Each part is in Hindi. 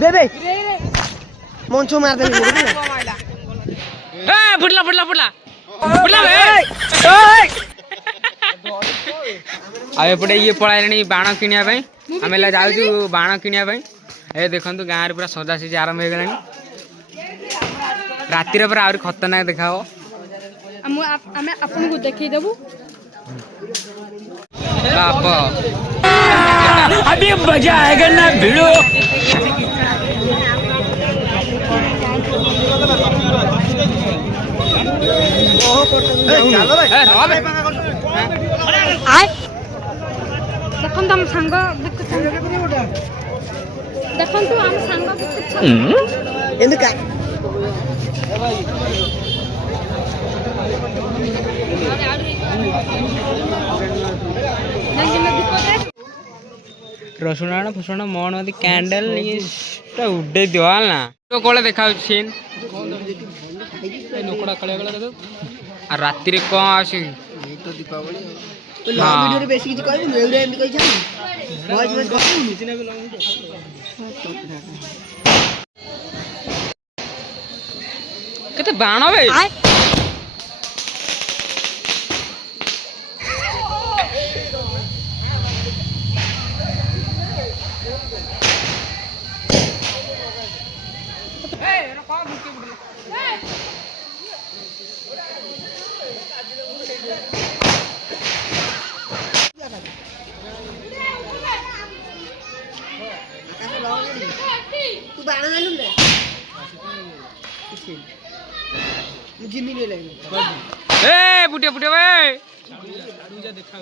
दे दे मंचो मार दे ए फुटला फुटला फुटला फुटला बे आ एपटे ये पळाइलेनी बाण किनिया पई आमे ला जाउ बाण किनिया पई ए देखंतु गां रे पूरा सजा सजी आरंभ हो गलानी राती रे पर आउरी खतरनाक देखाओ आमे आपन को देखै देबू बाप अभी मजा आएगा ना भिड़ो देखन हम संग देखन तू हम संग ఎందుకు रसुण फसुण मन कैंडल उड़े दिवाल ना तो कोले देखा सीन नोकड़ा कले गला आ राती रे को आसी तो दीपावली तो लॉन्ग वीडियो रे बेसी किछ कहबो एउरे एमती कहि छानी वॉइस वॉइस कहबो निचने भी लॉन्ग केते बाण बे तू बाण आलू ले जिमी ले ले ए बुटे बुटे बे आडू जा देखा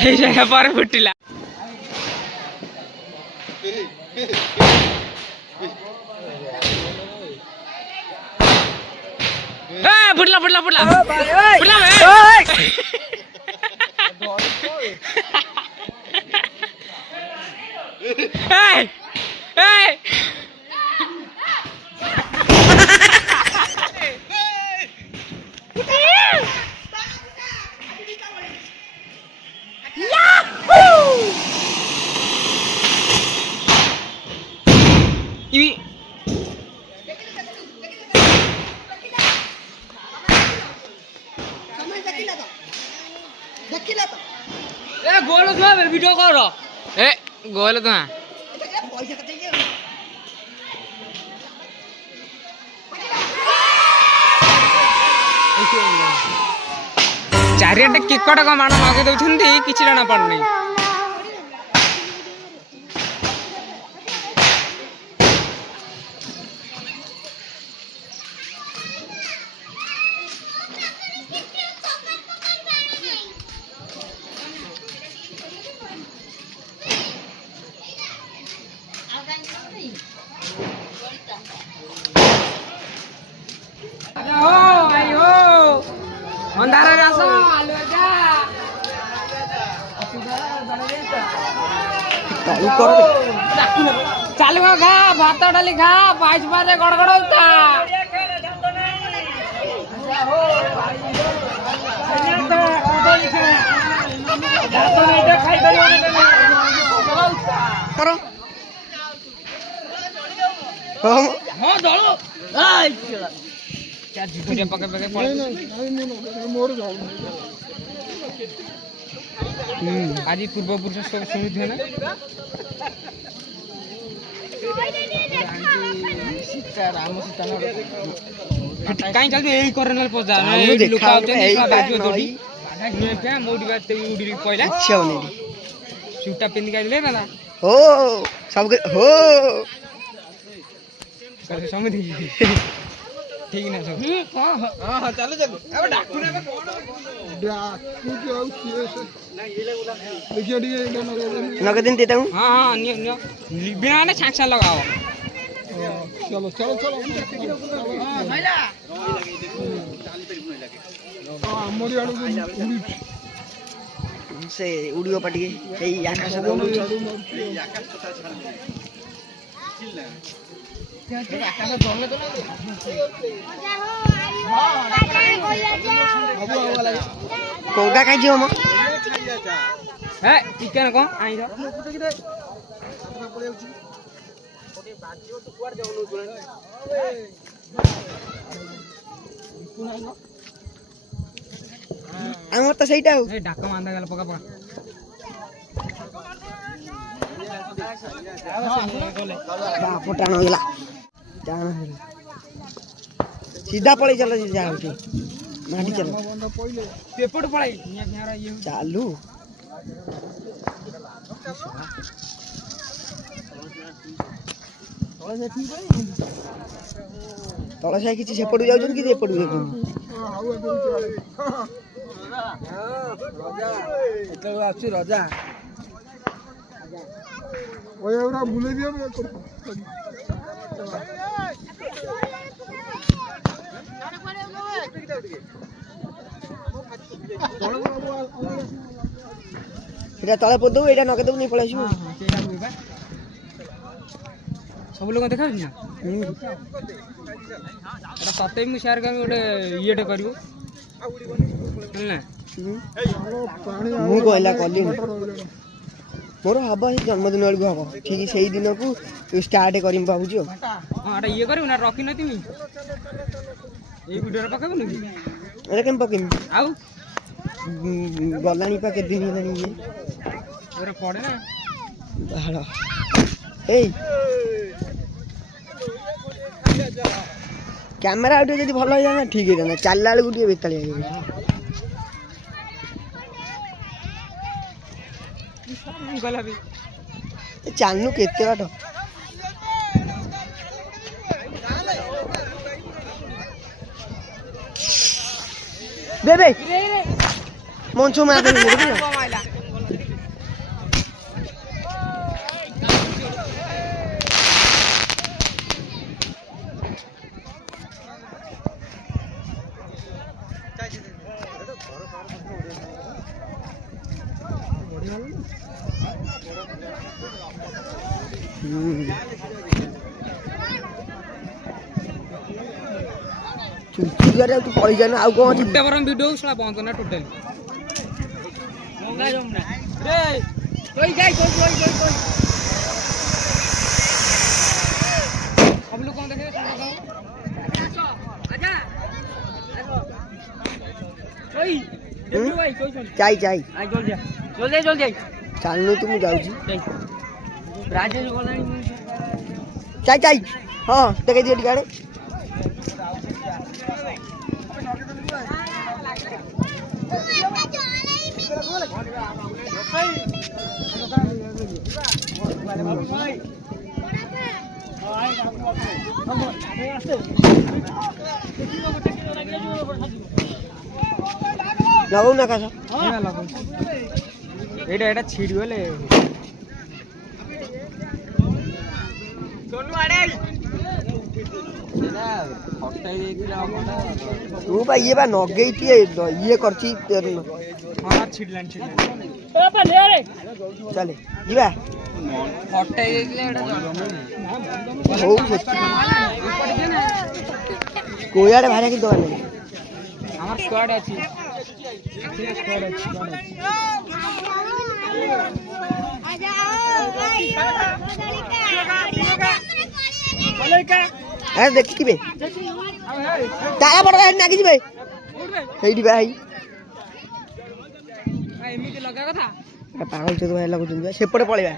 ए जगह पर फुटिला ए फुटला फुटला फुटला फुटला बे Hey! Hey! Yahoo! Ini ए गोल तो वीडियो करो ए गोल तो हां चारियाटे केकट का मान लगे दउछन्ती किछि जाना पड़नै अंधारा रासो आलू जा चालू खा भात डाली खा पाइस बाजे गड़गड़ होता करो हां दळो क्या झुकुरिया पके पके पड़ मोर जाऊ आज पूर्व पुरुष सब सुनि थे ना सीता राम सीता काई जल्दी एई करनल पजा लुका होते बाजू तोडी आधा क्या मोडी बात उडी पहिला अच्छा होने सूटा पिंदी का ले ना हो सब हो समझी ठीक ना सब हां हां चलो चलो अब डाकू ने कोन डाकू के आउ सीएस ना ये बोला देखिए डी नगद दिन देता हूं हां हां नियो बिना ने छांछा लगाओ चलो चलो चलो हां भाईला हां मोरी आडू से उड़ियो पटिए एई आकाश को आकाश पता छाल आकाश दले तो कोगा खाइ जियो म ହେ ଚିକେନ କଣ ଆଇର ଆମର ତ ସେଇଟା ଆଉ ଏ ଡାକ ମାନ୍ଦା ଗଲା ପକା ପକା ବାପ ଟାଣ ହେଇଗଲା सीधा पड़े चलो जा माटी चलो पेपड़ पड़ाई चालू तला से किसी सेपड़ जाउ कि सेपड़ देखो एतलो आछि राजा ओए ओरा बुले दियो এটা তলে পড় দেবো এটা নকে দেবো নিয়ে পড়ে আসবো सब लोग देखा ना तते भी शेयर कर गोटे ये करू ना मु कहला कली मोर हम जन्मदिन बेलू हम ठीक से दिन को स्टार्ट करम भावुँ हाँ ये करू ना रखी ना तुम ये वीडियो पकाबू नी अरे केम पकेम आउ गलानी पा के दिन हेलानी ये ओरे पड़े ना हालो ए कैमरा आउट जदी भलो हो जाना ठीक है ना चलला बेलू गुटी बेताली गला भी चालू केते बाट बेबे मोनसो में आके तू पड़ी जाना आउ कौन टुटे पर वीडियो सला बंद करना टोटली मंगा जम ना रे कोई जाई कोई हम लोग कौन देखे आजा कोई भाई कोई चाय चाय आ जल्दी चालू तुम जाऊ राजेश बोलानी चाय चाय हाँ देखे दिए गाड़े लगाऊ ना कैसा एटा छिड़ गले सोनू आड़े तू भाई ये बा नगई थी ये करची हां छिड़लान चले जीवा हटाई देले एटा हो कोयाडे भारे की दुकान है हमार स्क्वाड अछि स्क्वाड अछि अरे देख की बे ताला पड़ रहा है नागी जी भाई हेडी भाई एमिति लगा कथा पागल चोद भाई लागु तुम सेपटे पळेबा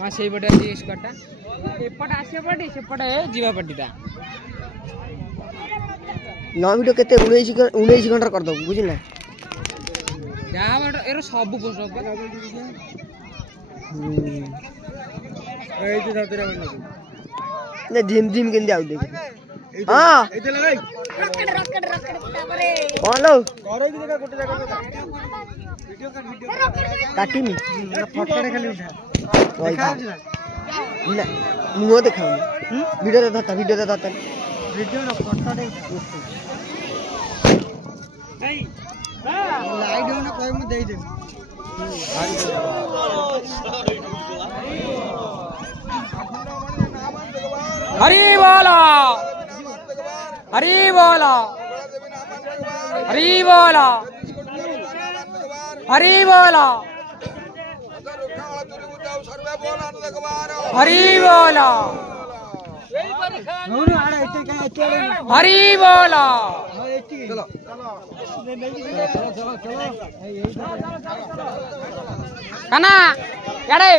हां सेई बटे अछि स्क्वाडटा एपट आसे पटे सेपटे जीवा पट्टीटा न वीडियो केते 19 घंटा कर दो बुझिना जा बट एरो सब सब ए जे सातरा बन ने झिम झिम केन जाउ देख हां एते लगाई रॉकेट तापरे कौन लो करे की देखा गोटे जगह वीडियो काटी मी फोटो रे खाली उठा देखा ना मुंह दिखाओ वीडियो दे धता वीडियो ना फोटो दे नहीं लाइट हो ना कोई मु दे दे हरि बोला हरि बोला हरि बोला हरि बोलो हरि बोलो हरि बोलो कना यारे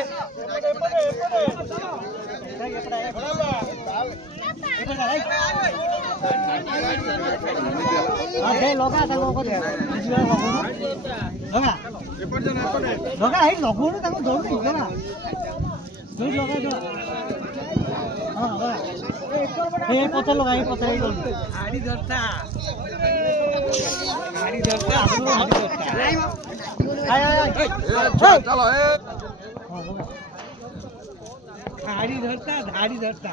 धाड़ी धरता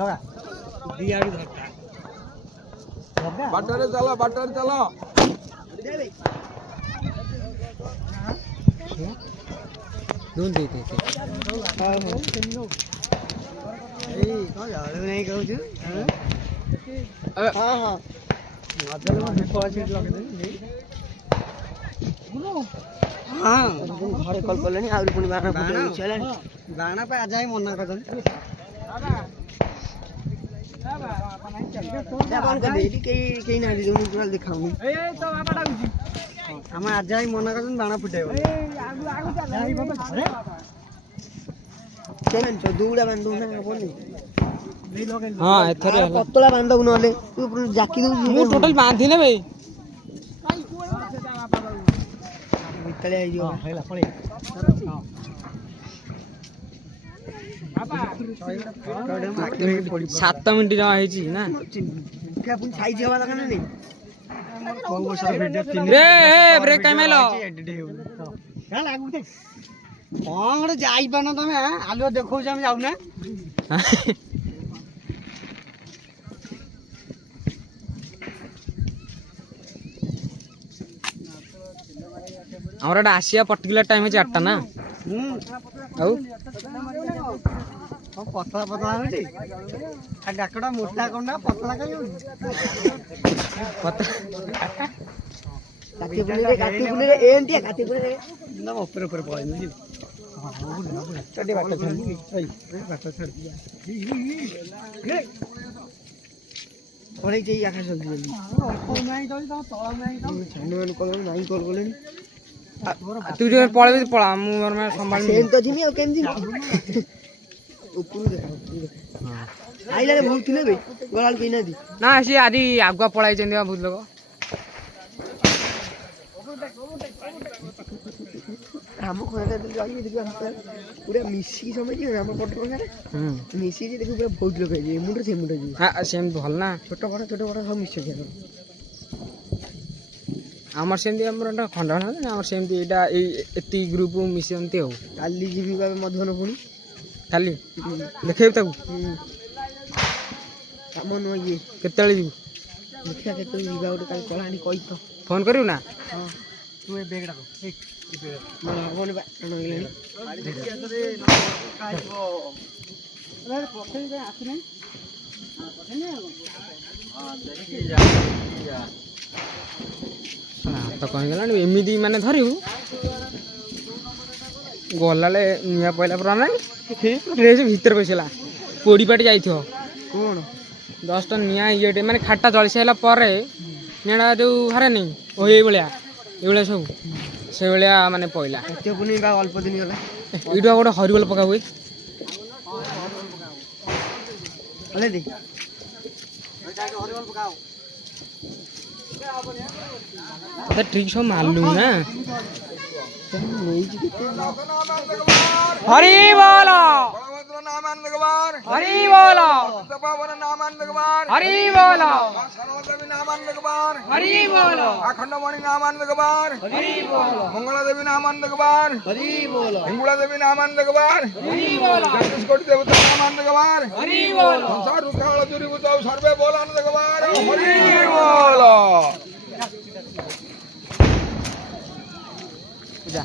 लगा दियाड़ी धरता बटर चलो दूध देते थे नहीं कहूँ हाँ हाँ हाँ घरे कल कले आहुरी पुणी बाण बाण पे आज ही मना कर देखाऊनी आम आज ही मना कर बाण फुटे दौड़ा बांध हाँ एथरे पतला बांधव नले जाकी दू टोटल बांधी ने भाई सात मिनट जमा ना साइज हवा दरकार नहीं ब्रेक कैमेलो कौन गोटे जाइपार तुम आलुआ देखो जाऊना हमारा आसिया पर्टिकुलर टाइम है 8टा ना पतला पतला डाकड़ा मोटा कंडा पतला तू जो पड़े पड़ा मुझे संभाल तो जिमी और केन जिमी ऊपर आइला रे बहुत थिले बे गलाल कइना दी ना सी आदि आगुआ पळाई चंदी बहुत लोग हम खोया दे जाई देखियो पूरा मिसी समय जी हम पटो रे मिसी जी देखियो पूरा बहुत लोग है मुंड से मुंड जी हां सेम भल ना छोट बड़ सब मिसी के आमर सेमती हमर खंडा ना आमर सेमती एटा एती ग्रुप मिसनती हो काली जीवी बाबे मधुन पुणी काली देखेब ताकू काम न ये केतळे जीव देखिया केते जीवा गोटे काली कलानी कहि तो फोन करियो ना हां तू ए बैग डाको मला फोन बा नगलेनी अरे पखई के आसी नहीं पखई नहीं हां देखि जा तो कहीं गला एमती माने धरू गलाले निया पहला पूरा ना ड्रेस भीतर पसला पोड़ी पाटी जाई थो कौन 10 टन निया ये माने खाटा जଳି साइला परे नेडा जो हरे नहीं ओ ए बलिया सब से बलिया माने पहला ते पुनी बा अल्प दिन गला इडा गोटे हरिबल पका हुए अले दे हरिबल पकाओ तो ट्रिक सब मालूम ना हरि बोलो हरि बोलो हरि बोलो हरि बोलो अखंडमणि नामानंदगवार हरि बोलो मंगला देवी नामानंदगवार हरि बोलो हिंगुला देवी नामानंदगवार हरि बोलो जगदीश कोटि देवता नामानंदगवार हरि बोलो संसार दुखाळ दूरीभूत सर्वे बोलानंदगवार हरि बोलो जा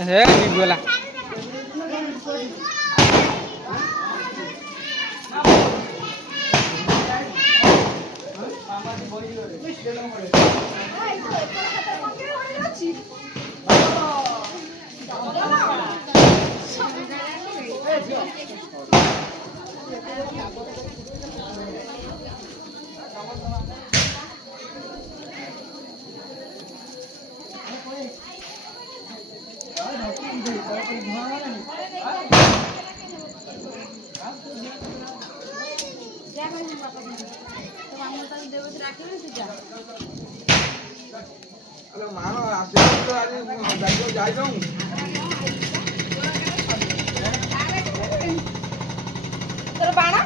हे बोला अरे मानो आशीर्वाद तो आज बैठो जाए जाऊं तर बाणा